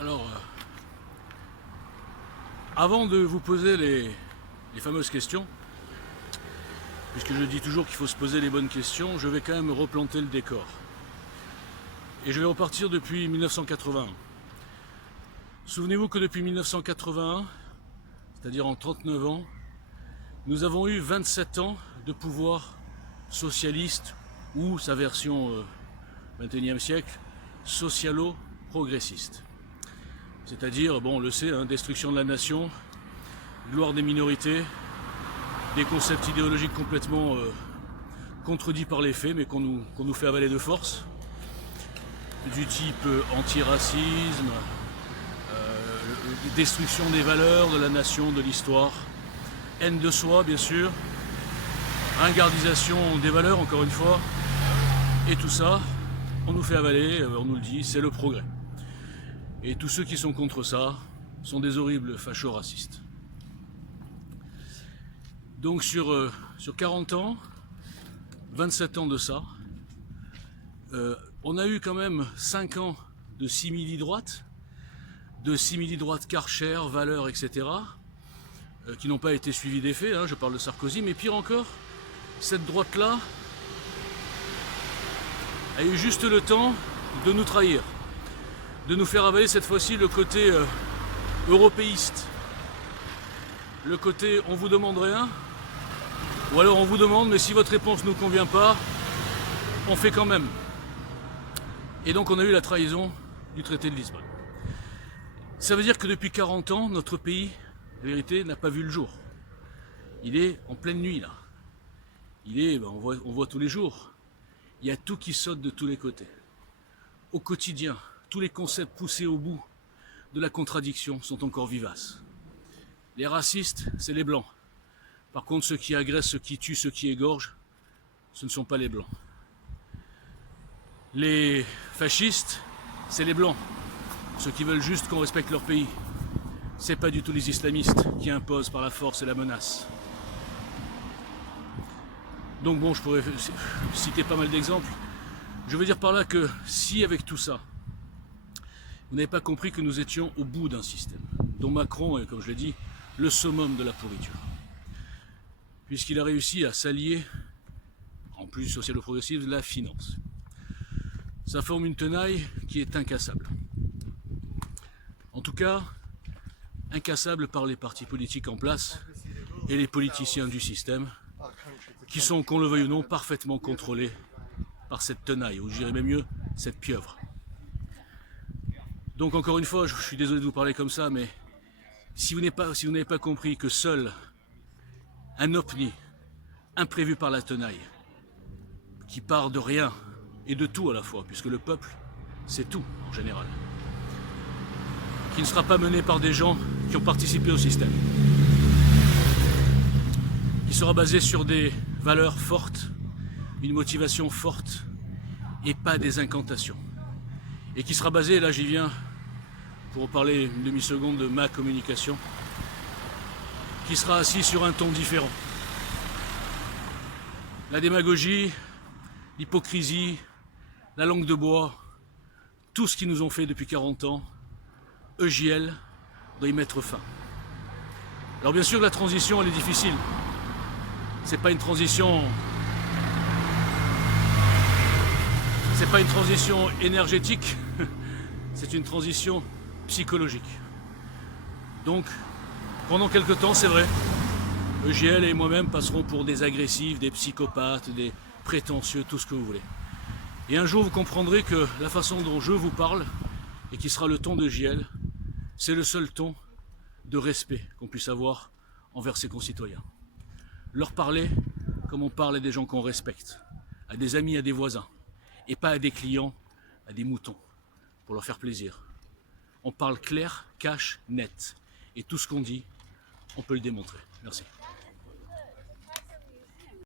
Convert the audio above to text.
Alors, avant de vous poser les fameuses questions, puisque je dis toujours qu'il faut se poser les bonnes questions, je vais quand même replanter le décor. Et je vais repartir depuis 1981. Souvenez-vous que depuis 1981, c'est-à-dire en 39 ans, nous avons eu 27 ans de pouvoir socialiste ou sa version 21e siècle, socialo-progressiste. C'est-à-dire, bon on le sait, destruction de la nation, gloire des minorités, des concepts idéologiques complètement contredits par les faits mais qu'on nous fait avaler de force, du type antiracisme, destruction des valeurs, de la nation, de l'histoire, haine de soi bien sûr, ringardisation des valeurs encore une fois, et tout ça, on nous fait avaler, on nous le dit, c'est le progrès. Et tous ceux qui sont contre ça sont des horribles facho-racistes. Donc sur 40 ans, 27 ans de ça, on a eu quand même 5 ans de simili-droite, Karcher, Valeurs, etc., qui n'ont pas été suivis des faits, je parle de Sarkozy, mais pire encore, cette droite-là a eu juste le temps de nous trahir, de nous faire avaler cette fois-ci le côté européiste, le côté on vous demande rien, ou alors on vous demande mais si votre réponse ne nous convient pas, on fait quand même. Et donc on a eu la trahison du traité de Lisbonne. Ça veut dire que depuis 40 ans, notre pays, la vérité, n'a pas vu le jour. Il est en pleine nuit là. On voit tous les jours. Il y a tout qui saute de tous les côtés. Au quotidien, tous les concepts poussés au bout de la contradiction sont encore vivaces. Les racistes, c'est les blancs. Par contre, ceux qui agressent, ceux qui tuent, ceux qui égorgent, ce ne sont pas les blancs. Les fascistes, c'est les blancs. Ceux qui veulent juste qu'on respecte leur pays. C'est pas du tout les islamistes qui imposent par la force et la menace. Donc bon, je pourrais citer pas mal d'exemples. Je veux dire par là que si avec tout ça, vous n'avez pas compris que nous étions au bout d'un système, dont Macron est, comme je l'ai dit, le summum de la pourriture. Puisqu'il a réussi à s'allier, en plus socialo-progressif, de la finance. Ça forme une tenaille qui est incassable. En tout cas, incassable par les partis politiques en place et les politiciens du système, qui sont, qu'on le veuille ou non, parfaitement contrôlés par cette tenaille, ou je dirais même mieux, cette pieuvre. Donc encore une fois, je suis désolé de vous parler comme ça, mais si vous n'avez pas compris que seul un OPNI, imprévu par la tenaille, qui part de rien et de tout à la fois, puisque le peuple, c'est tout en général, qui ne sera pas mené par des gens qui ont participé au système, qui sera basé sur des valeurs fortes, une motivation forte et pas des incantations, et qui sera basé, là j'y viens pour parler une demi-seconde de ma communication, qui sera assis sur un ton différent. La démagogie, l'hypocrisie, la langue de bois, tout ce qu'ils nous ont fait depuis 40 ans, EJL doit y mettre fin. Alors bien sûr la transition elle est difficile. C'est pas une transition énergétique, c'est une transition psychologique. Donc pendant quelque temps c'est vrai, EJL et moi-même passerons pour des agressifs, des psychopathes, des prétentieux, tout ce que vous voulez. Et un jour vous comprendrez que la façon dont je vous parle, et qui sera le ton de JL, c'est le seul ton de respect qu'on puisse avoir envers ses concitoyens. Leur parler comme on parle à des gens qu'on respecte, à des amis, à des voisins, et pas à des clients, à des moutons, pour leur faire plaisir. On parle clair, cash, net, et tout ce qu'on dit, on peut le démontrer. Merci.